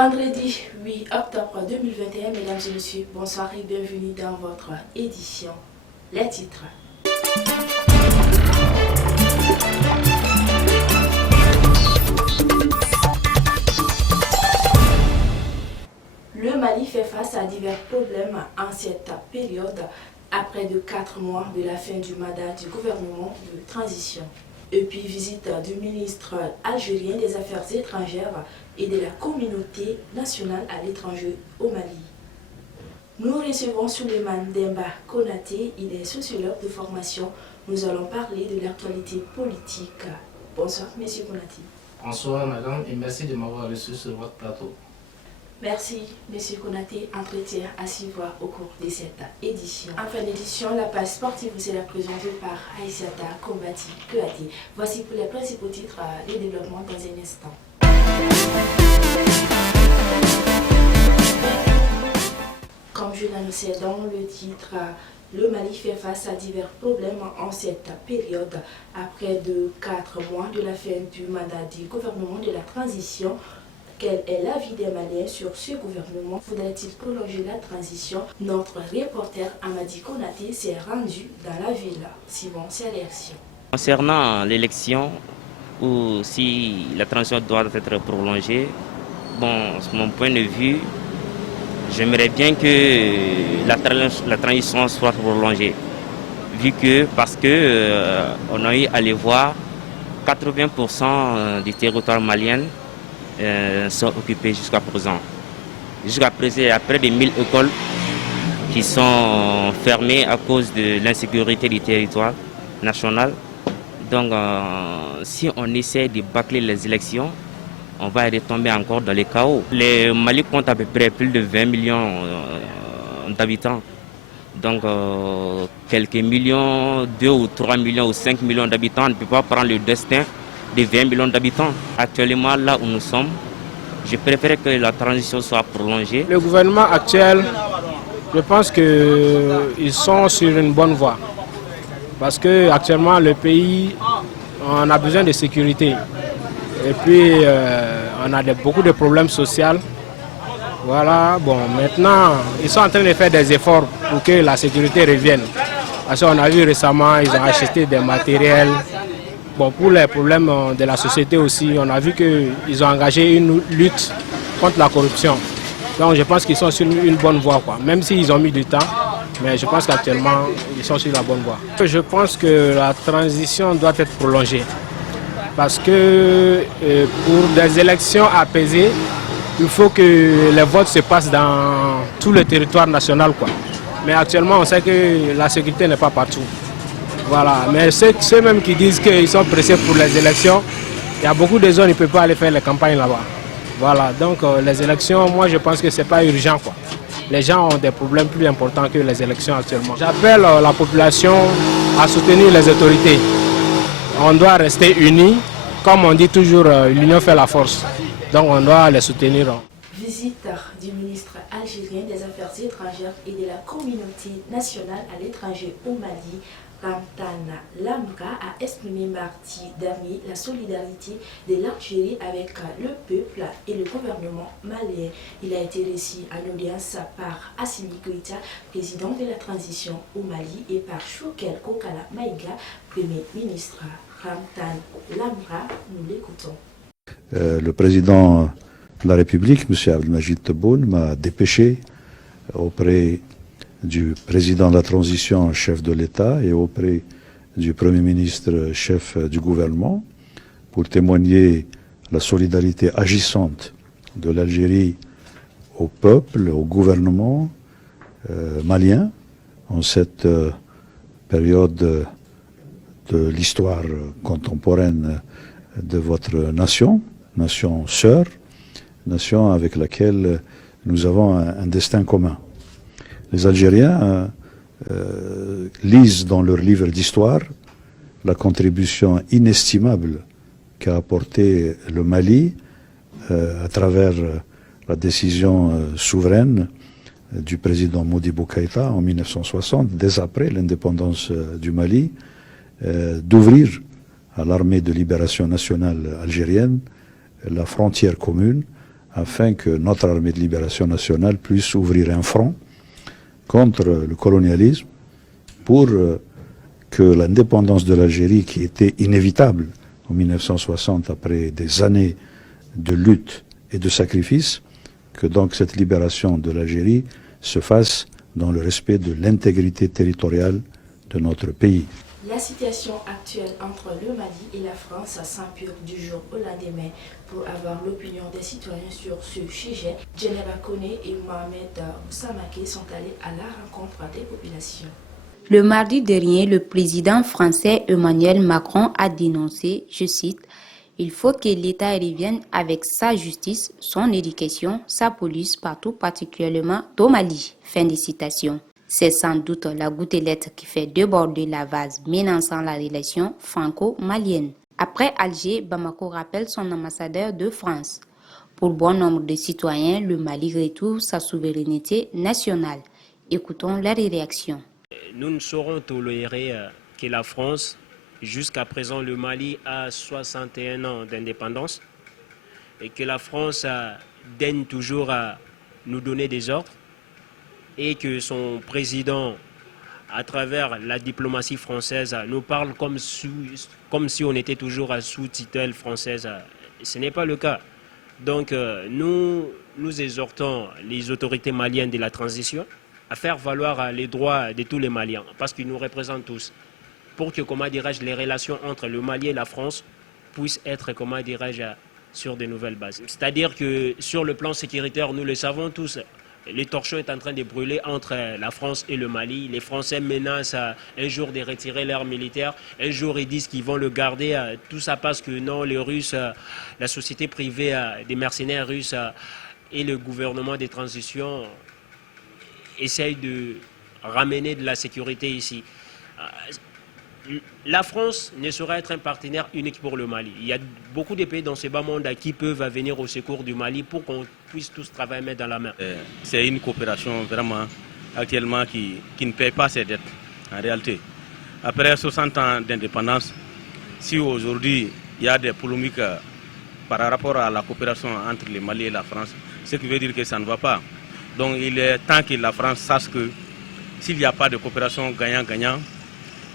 Vendredi 8 octobre 2021, mesdames et messieurs, bonsoir et bienvenue dans votre édition. Les titres. Le Mali fait face à divers problèmes en cette période, après de 4 mois de la fin du mandat du gouvernement de transition. Et puis visite du ministre algérien des Affaires étrangères et de la communauté nationale à l'étranger au Mali. Nous recevons Souleymane Demba Konaté, il est sociologue de formation. Nous allons parler de l'actualité politique. Bonsoir, monsieur Konaté. Bonsoir, madame, et merci de m'avoir reçu sur votre plateau. Merci, monsieur Konaté. Entretien à suivre au cours de cette édition. En fin d'édition, la page sportive vous sera présentée par Aïssata Kombati Konaté. Voici pour les principaux titres de développement dans un instant. Comme je l'annonçais dans le titre, le Mali fait face à divers problèmes en cette période. Après de 4 mois de la fin du mandat du gouvernement de la transition, quel est l'avis des Maliens sur ce gouvernement? Faudrait-il prolonger la transition? Notre reporter Amadi Konaté s'est rendu dans la ville. Simon, c'est l'élection. Concernant l'élection, ou si la transition doit être prolongée, bon, de mon point de vue, j'aimerais bien que la transition soit prolongée, vu que, parce que on a eu à les voir, 80% du territoire malien sont occupés jusqu'à présent. Jusqu'à présent, il y a près de 1000 écoles qui sont fermées à cause de l'insécurité du territoire national. Donc, si on essaie de bâcler les élections, on va retomber encore dans les chaos. Le Mali compte à peu près plus de 20 millions d'habitants. Donc, quelques millions, 2 ou 3 millions ou 5 millions d'habitants ne peuvent pas prendre le destin de 20 millions d'habitants. Actuellement, là où nous sommes, je préfère que la transition soit prolongée. Le gouvernement actuel, je pense qu'ils sont sur une bonne voie. Parce qu'actuellement, le pays, on a besoin de sécurité. Et puis, on a beaucoup de problèmes sociaux. Voilà, bon, maintenant, ils sont en train de faire des efforts pour que la sécurité revienne. Parce qu'on a vu récemment, ils ont acheté des matériels. Bon, pour les problèmes de la société aussi, on a vu qu'ils ont engagé une lutte contre la corruption. Donc je pense qu'ils sont sur une bonne voie, quoi. Même s'ils ont mis du temps, mais je pense qu'actuellement, ils sont sur la bonne voie. Je pense que la transition doit être prolongée. Parce que pour des élections apaisées, il faut que les votes se passent dans tout le territoire national, quoi. Mais actuellement, on sait que la sécurité n'est pas partout. Voilà, mais ceux même qui disent qu'ils sont pressés pour les élections, il y a beaucoup de zones, ils ne peuvent pas aller faire les campagnes là-bas. Voilà, donc les élections, moi je pense que ce n'est pas urgent, quoi. Les gens ont des problèmes plus importants que les élections actuellement. J'appelle la population à soutenir les autorités. On doit rester unis. Comme on dit toujours, l'union fait la force. Donc on doit les soutenir. Visite du ministre algérien des Affaires étrangères et de la communauté nationale à l'étranger au Mali, Ramtan Lamra, a exprimé mardi dernier la solidarité de l'Algérie avec le peuple et le gouvernement malien. Il a été reçu en audience par Assimi Goïta, président de la transition au Mali, et par Choukel Kokala Maïga, premier ministre. Ramtan Lamra, nous l'écoutons. Le président de la République, M. Abdelmajid Tebboune, m'a dépêché auprès du président de la transition, chef de l'État, et auprès du Premier ministre, chef du gouvernement, pour témoigner la solidarité agissante de l'Algérie au peuple, au gouvernement malien, en cette période de l'histoire contemporaine de votre nation, nation sœur, nation avec laquelle nous avons un destin commun. Les Algériens lisent dans leur livre d'histoire la contribution inestimable qu'a apporté le Mali à travers la décision souveraine du président Modibo Keïta en 1960, dès après l'indépendance du Mali, d'ouvrir à l'armée de libération nationale algérienne la frontière commune afin que notre armée de libération nationale puisse ouvrir un front contre le colonialisme pour que l'indépendance de l'Algérie, qui était inévitable en 1960 après des années de lutte et de sacrifice, que donc cette libération de l'Algérie se fasse dans le respect de l'intégrité territoriale de notre pays. La situation actuelle entre le Mali et la France s'empire du jour au lendemain. Pour avoir l'opinion des citoyens sur ce sujet, Djeneba Koné et Mohamed Moussamake sont allés à la rencontre des populations. Le mardi dernier, le président français Emmanuel Macron a dénoncé, je cite, « Il faut que l'État revienne avec sa justice, son éducation, sa police partout, particulièrement au Mali. » Fin de citation. C'est sans doute la gouttelette qui fait déborder la vase, menaçant la relation franco-malienne. Après Alger, Bamako rappelle son ambassadeur de France. Pour bon nombre de citoyens, le Mali retrouve sa souveraineté nationale. Écoutons leurs réactions. Nous ne saurons tolérer que la France, jusqu'à présent le Mali a 61 ans d'indépendance, et que la France daigne toujours à nous donner des ordres, et que son président, à travers la diplomatie française, nous parle comme si on était toujours sous tutelle française. Ce n'est pas le cas. Donc nous exhortons les autorités maliennes de la transition à faire valoir les droits de tous les Maliens, parce qu'ils nous représentent tous, pour que, comment dirais-je, les relations entre le Mali et la France puissent être, comment dirais-je, sur de nouvelles bases. C'est-à-dire que sur le plan sécuritaire, nous le savons tous, le torchon est en train de brûler entre la France et le Mali. Les Français menacent un jour de retirer leurs militaires. Un jour, ils disent qu'ils vont le garder. Tout ça parce que non, les Russes, la société privée des mercenaires russes et le gouvernement de transition essayent de ramener de la sécurité ici. La France ne saurait être un partenaire unique pour le Mali. Il y a beaucoup de pays dans ce bas monde qui peuvent venir au secours du Mali pour qu'on puisse tous travailler main dans la main. C'est une coopération vraiment actuellement qui ne paie pas ses dettes en réalité. Après 60 ans d'indépendance, si aujourd'hui il y a des polémiques par rapport à la coopération entre le Mali et la France, ce qui veut dire que ça ne va pas. Donc il est temps que la France sache que s'il n'y a pas de coopération gagnant-gagnant,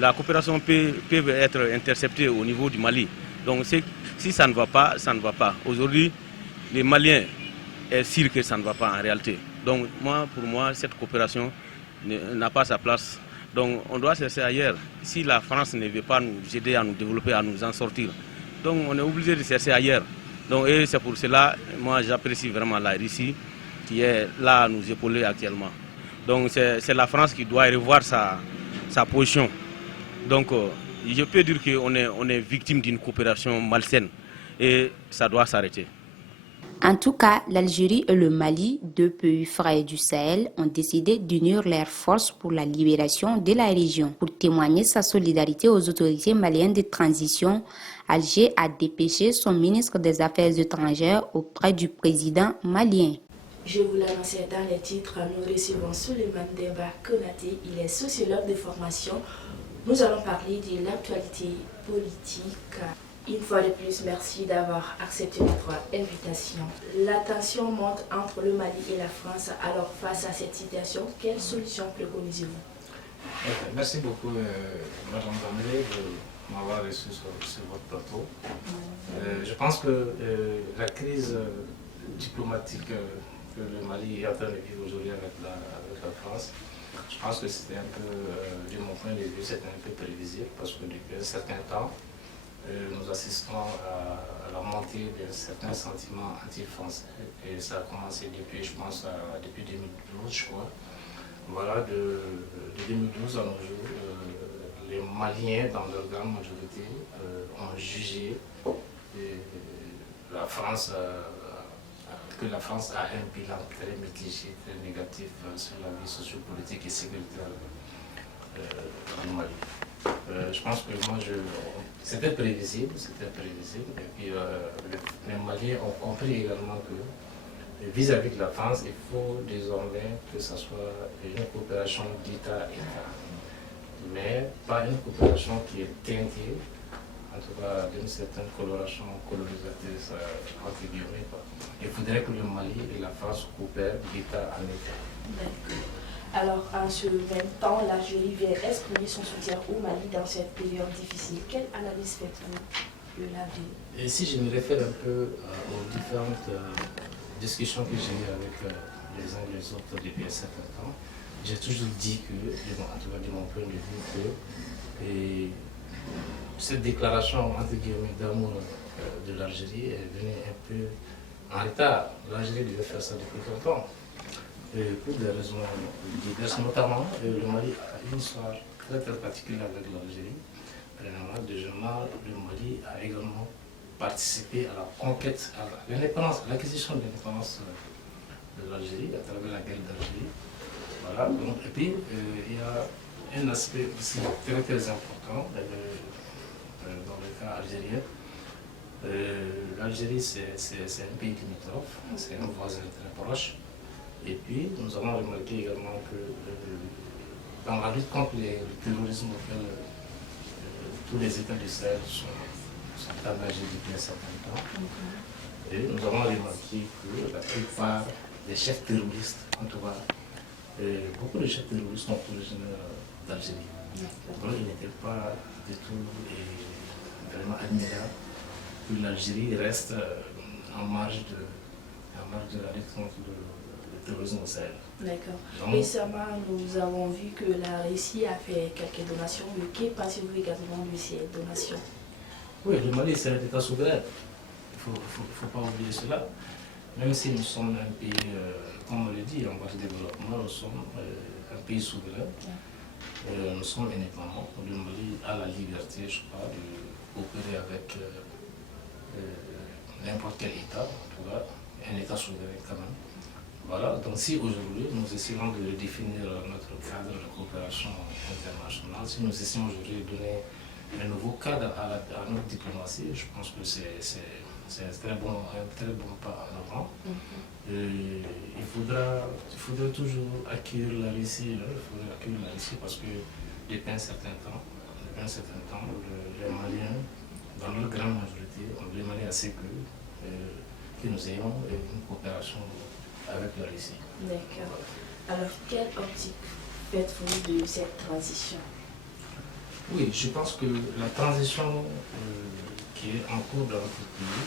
la coopération peut être interceptée au niveau du Mali. Donc si ça ne va pas, ça ne va pas. Aujourd'hui, les Maliens est sûr que ça ne va pas en réalité. Donc pour moi, cette coopération n'a pas sa place. Donc on doit chercher ailleurs. Si la France ne veut pas nous aider à nous développer, à nous en sortir, donc on est obligé de chercher ailleurs. Donc et c'est pour cela, moi j'apprécie vraiment la Russie qui est là à nous épauler actuellement. Donc c'est la France qui doit revoir sa position. Donc je peux dire qu'on est victime d'une coopération malsaine et ça doit s'arrêter. En tout cas, l'Algérie et le Mali, deux pays frères du Sahel, ont décidé d'unir leurs forces pour la libération de la région. Pour témoigner sa solidarité aux autorités maliennes de transition, Alger a dépêché son ministre des Affaires étrangères auprès du président malien. Je vous l'annonçais dans les titres, nous recevons Souleymane Demba Konaté, il est sociologue de formation. Nous allons parler de l'actualité politique. Une fois de plus, merci d'avoir accepté notre invitation. La tension monte entre le Mali et la France. Alors, face à cette situation, quelle solution préconisez-vous? Merci beaucoup, Madame Damé, de m'avoir reçu sur votre plateau. Je pense que la crise diplomatique que le Mali est en train de vivre aujourd'hui avec la France, je pense que c'était un peu, de mon point de vue, c'était un peu prévisible parce que depuis un certain temps, nous assistons à la montée d'un certain sentiment anti-français et ça a commencé depuis, je pense, depuis 2012, je crois. Voilà, de 2012 à nos jours, les Maliens, dans leur grande majorité, ont jugé la France, que la France a un bilan très mitigé, très négatif sur la vie sociopolitique et sécuritaire en Mali. Je pense que moi, c'était prévisible, et puis les Maliens ont compris également que vis-à-vis de la France, il faut désormais que ce soit une coopération d'État à État, mais pas une coopération qui est teintée en tout cas d'une certaine coloration colonisatrice entre guillemets. Il faudrait que le Mali et la France coopèrent d'État en État. D'accord. Alors, en ce même temps, l'Algérie vient exprimer son soutien au Mali dans cette période difficile. Quelle analyse faites-vous de l'avenir? Et si je me réfère un peu aux différentes discussions que j'ai eues avec les uns et les autres depuis un certain temps, j'ai toujours dit que, en tout cas de mon point de vue, que cette déclaration entre guillemets d'amour de l'Algérie est venue un peu en retard. L'Algérie devait faire ça depuis longtemps. Pour des raisons diverses, notamment le Mali a une histoire très très particulière avec l'Algérie. Deuxièmement, le Mali a également participé à la conquête, à l'indépendance, à l'acquisition de l'indépendance de l'Algérie à travers la guerre d'Algérie. Voilà, donc, et puis il y a un aspect aussi très très important dans le cas algérien. L'Algérie c'est un pays limitrophe, c'est un voisin très proche. Et puis nous avons remarqué également que dans la lutte contre le terrorisme auquel tous les États du Sahel sont engagés depuis un certain temps. Et nous avons remarqué que la plupart des chefs terroristes, en tout cas, beaucoup de chefs terroristes sont originaires d'Algérie. Donc il n'était pas du tout vraiment admirable que l'Algérie reste en marge de la lutte contre le terrorisme au Sahel. D'accord. Récemment, nous avons vu que la Russie a fait quelques donations. Mais que pensez-vous également de ces donations? Oui, le Mali, c'est un État souverain. Il ne faut pas oublier cela. Même si nous sommes un pays, comme on le dit, en voie de développement, nous sommes un pays souverain. Nous sommes indépendants. Le Mali a la liberté, je crois, de coopérer avec n'importe quel État, en tout cas, un État souverain quand même. Voilà, donc si aujourd'hui nous essayons de définir notre cadre de coopération internationale, si nous essayons aujourd'hui de donner un nouveau cadre à notre diplomatie, je pense que c'est un très bon pas en avant. Il faudra toujours accueillir la Russie, parce que depuis un certain temps, les Maliens, dans leur grande majorité, ont demandé assez que nous ayons une coopération avec la Russie. D'accord. Alors, quelle optique faites-vous de cette transition? Oui, je pense que la transition qui est en cours dans notre pays,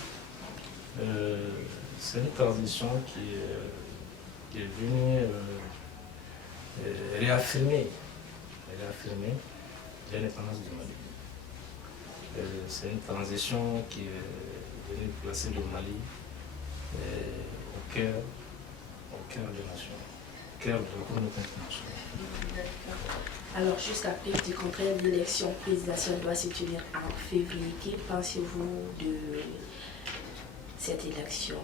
c'est une transition qui est venue réaffirmer l'indépendance du Mali. C'est une transition qui est venue placer le Mali au cœur de la nation, au cœur de la communauté internationale. Alors, juste après, du contraire, l'élection présidentielle doit se tenir en février. Que pensez-vous de cette élection?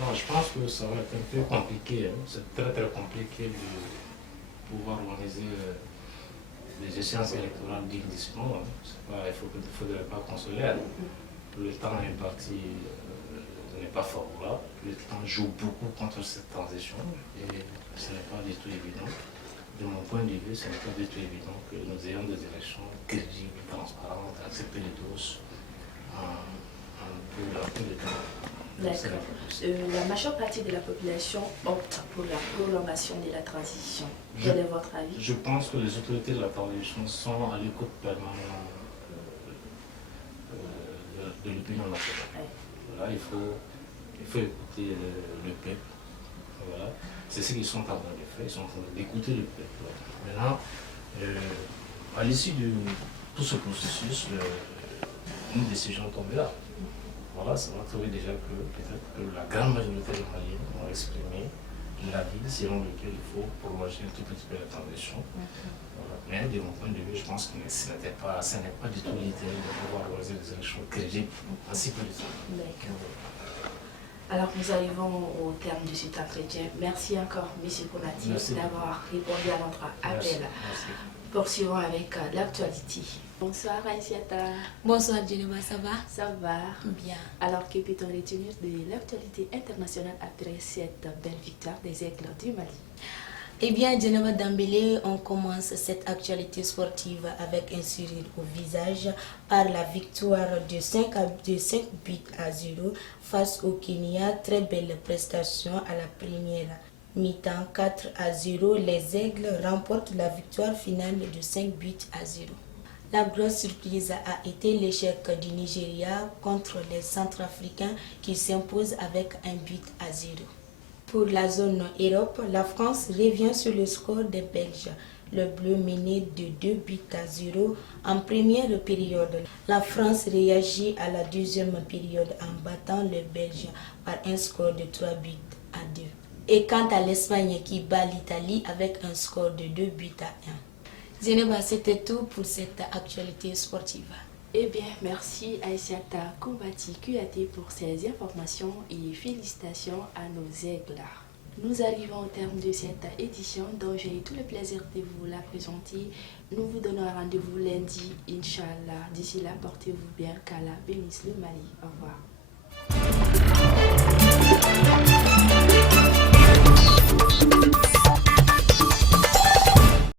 Non, je pense que ça va être un peu compliqué. C'est très très compliqué de pouvoir organiser des échéances électorales dignes de ce nom. Il ne faudrait pas qu'on se lève. Le temps est parti. N'est pas favorable. Le temps joue beaucoup contre cette transition et ce n'est pas du tout évident. De mon point de vue, ce n'est pas du tout évident que nous ayons des élections crédibles, transparentes, acceptées de tous en peu de temps. D'accord. La majeure partie de la population opte pour la prolongation de la transition. Quel est votre avis? Je pense que les autorités de la transition sont à l'écoute permanente de l'opinion nationale. Voilà, il faut écouter le peuple. Voilà. C'est ce qu'ils sont en train de faire, ils sont en train d'écouter le peuple. Maintenant, à l'issue de tout ce processus, une décision tombera. Voilà, ça va trouver déjà que peut-être que la grande majorité des Maliens ont exprimé l'avis selon lequel il faut prolonger un tout petit peu la transition. Voilà. Mais de mon point de vue, je pense que ce n'est pas du tout l'idée de pouvoir organiser des élections crédibles en si peu de temps. D'accord. Alors nous arrivons au terme de cet entretien. Merci encore, M. Konati, d'avoir répondu à notre appel. Merci. Poursuivons avec l'actualité. Bonsoir Aïssiata. Bonsoir Djeneba, ça va? Ça va. Bien. Alors que peut-on retenir de l'actualité internationale après cette belle victoire des Aigles du Mali? Eh bien, Djeneba Dembélé, on commence cette actualité sportive avec un sourire au visage par la victoire de 5 buts à 0 face au Kenya. Très belle prestation à la première mi-temps, 4 à 0. Les Aigles remportent la victoire finale de 5 buts à 0. La grosse surprise a été l'échec du Nigeria contre les Centrafricains qui s'imposent avec un but à 0. Pour la zone Europe, la France revient sur le score des Belges. Le bleu menait de 2 buts à 0 en première période. La France réagit à la deuxième période en battant les Belges par un score de 3 buts à 2. Et quant à l'Espagne qui bat l'Italie avec un score de 2 buts à 1. Zeneba, c'était tout pour cette actualité sportive. Eh bien, merci Aïssiata Koubati Kouyaté pour ces informations et félicitations à nos aigles. Nous arrivons au terme de cette édition dont j'ai eu tout le plaisir de vous la présenter. Nous vous donnons rendez-vous lundi, Inch'Allah. D'ici là, portez-vous bien, qu'Allah bénisse le Mali. Au revoir.